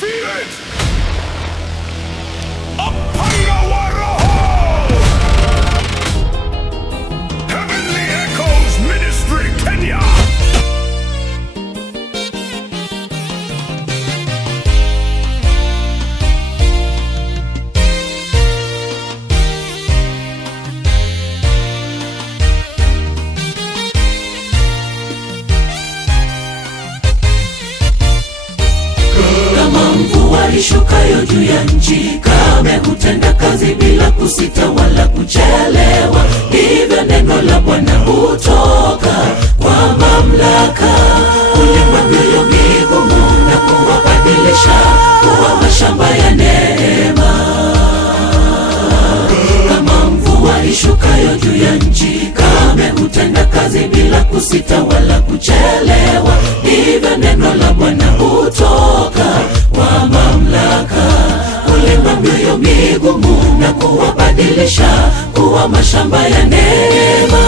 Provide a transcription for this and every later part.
feel it? Upanga wa roho! Heavenly Echoes Ministry, Kenya! Kama mvua ishukayo juu ya nchi, kame hutenda kazi bila kusita wala kuchelewa. Hivyo neno la Bwana hutoka kwa mamlaka, kulimwa mioyo migumu na kuwabadilisha kuwa mashamba ya neema. Kama mvua ishukayo juu ya nchi, kame hutenda kazi bila kusita wala kuchelewa. Hivyo neno la Bwana hutoka kwa mamlaka, kulimwa mioyo migumu na kuwabadilisha kuwa mashamba ya neema.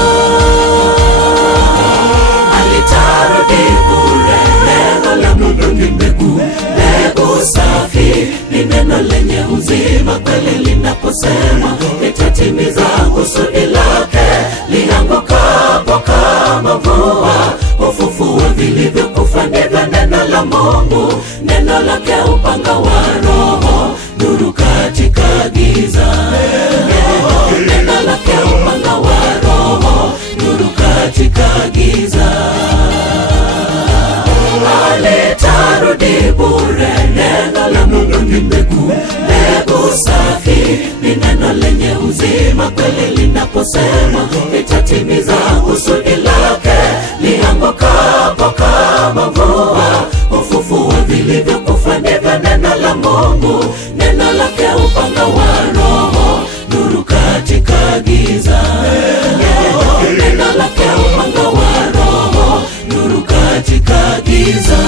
Alitarudi bure, neno la Mungu ni mbegu, mbegu safi, ni neno lenye uzima. Kweli linaposema litatimiza kusudi lake, liangukapo kama mvua hufufua vilivyokufa. Ndivyo neno la Mungu, neno lake upanga wa roho, nuru katika giza. Neno lake upanga wa roho, nuru katika giza. Alitarudi bure, neno la Mungu ni mbegu, mbegu safi, ni neno lenye uzima. Kweli linaposema litatimiza kusudi lake, liangukapo kama mvua hufufua vilivyokufa. Ndivyo neno la Mungu, neno lake upanga wa roho, nuru katika giza. Neno lake upanga wa roho, nuru katika giza.